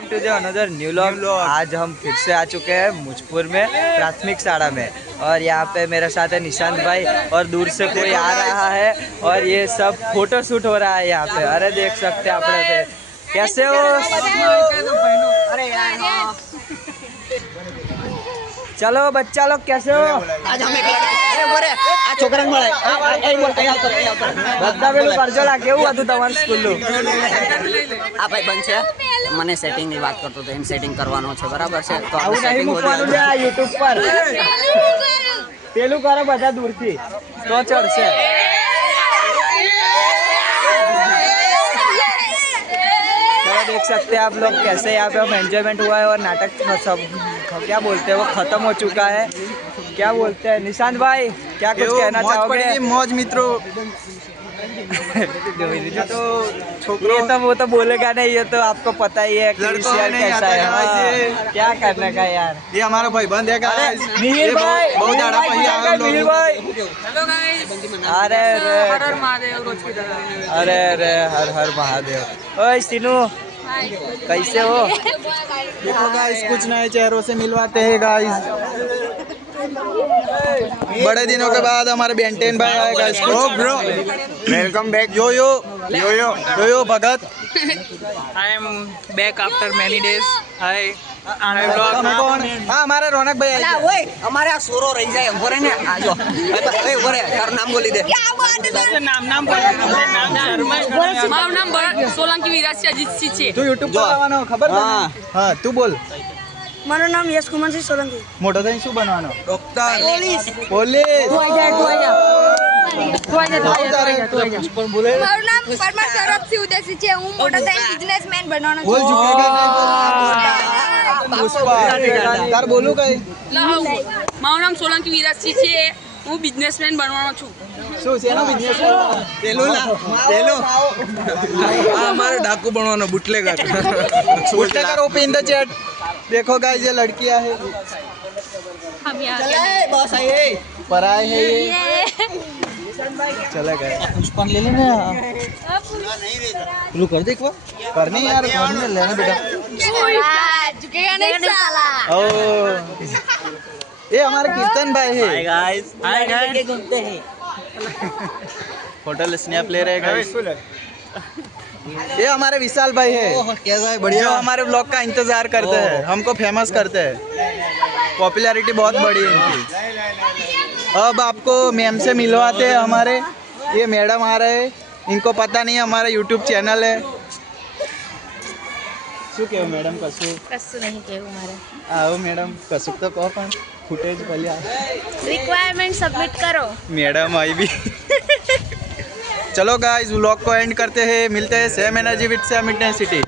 To the another new vlog. आज हम फिर से आ चुके हैं मुजपुर में प्राथमिक शाला में, और यहाँ पे मेरे साथ है निशांत भाई और दूर से कोई आ रहा है और ये सब फोटो शूट हो रहा है यहाँ पे। अरे देख सकते हैं आप लोग, कैसे हो? चलो बच्चा लोग कैसे हो? आज हम आज छोकरा બધા પેલું કરજો લા, કેવું હતું તમારું સ્કૂલનું? આ ભાઈ બન છે, મને સેટિંગ ની વાત કરતો તો એમ સેટિંગ કરવાનો છે, બરાબર છે? તો આવું નહીં મૂકવાનું છે આ યુટ્યુબ પર, પેલું કરો બધા દૂરથી તો ચડશે। तो देख सकते हैं आप लोग कैसे यहाँ पे हम एंजॉयमेंट हुआ है और नाटक सब क्या बोलते हैं वो खत्म हो चुका है। क्या बोलते हैं निशांत भाई, क्या कुछ कहना चाहोगे? मौज मित्रों। तो छोकरों तो वो तो बोलेगा नहीं, ये तो आपको पता ही है कैसा है। हाँ, क्या करने का यार, ये हमारा भाई बंद है गाइस। मिहिर भाई, बहुत ज्यादा मिहिर भाई। अरे हर हर महादेव रोज की तरह। अरे अरे हर हर महादेव। ओए सीनू कैसे हो? देखो गाइस, कुछ नए चेहरों से मिलवाते हैं गाइस। बड़े दिनों के बाद हमारे बेंटेन भाई आए guys. Oh bro, welcome back. Yo yo yo yo yo yo Bhagat. I am back after many days. Hi कौन? हाँ, हमारे रौनक भाई आए। ઓય અમારે આ સોરો રહી જાય ઉભો રહે ને આજો એ ઉભો રહે તારું નામ બોલી દે નામ મારું નામ સોલંકી વિરાસી અજીત સિંહ છે। तू यूट्यूब पर આવવાનો ખબર છે? હા તું બોલ। મારું નામ યશ કુમાર સિંહ સોલંકી। મોટો થઈને શું બનવાનો? Doctor, police. મારું નામ પરમાર સૌરભ સિંહ ઉદયસિંહ છે। હું મોટો થઈને બિઝનેસમેન બનવાનો બોલ છું। પુષ્પા તાર બોલું કઈ? મારું નામ સોલંકી વિરાસી છે। હું બિઝનેસમેન બનવાનો છું। શું છે એનો બિઝનેસ? हमारे डाकू बनवाना बुटलेगा bootlegger open in the chat. देखो गाइस, ये लड़कियां है, બસ આઈ पराए है ये। चले गए। પુષ્પન ले लेना लू कर दे एक बार। करनी यार, करनी है, लेना बेटा। झुकेगा नहीं साला। ओ ये हमारे कीर्तन भाई है। हाय गाइस घूमते हैं होटल स्नैप ले रहे हैं गाइस। ये हमारे विशाल भाई है, कैसा है? बढ़िया। जो हमारे ब्लॉग का इंतजार करते हैं, हमको फेमस करते हैं, पॉपुलैरिटी बहुत बड़ी है इनकी। अब आपको मैम से मिलवाते हैं। हमारे ये मैडम आ रहे हैं, इनको पता नहीं हमारा यूट्यूब चैनल है। શું કેવું મેડમ? કશું નહીં કેવું મારે। આવો મેડમ, કશું તો કહો પણ ફૂટેજ ભલે રિક્વાયરમેન્ટ સબમિટ કરો। मैडम आई भी। चलो गाइस, व्लॉग को एंड करते हैं, मिलते हैं same energy with same intensity.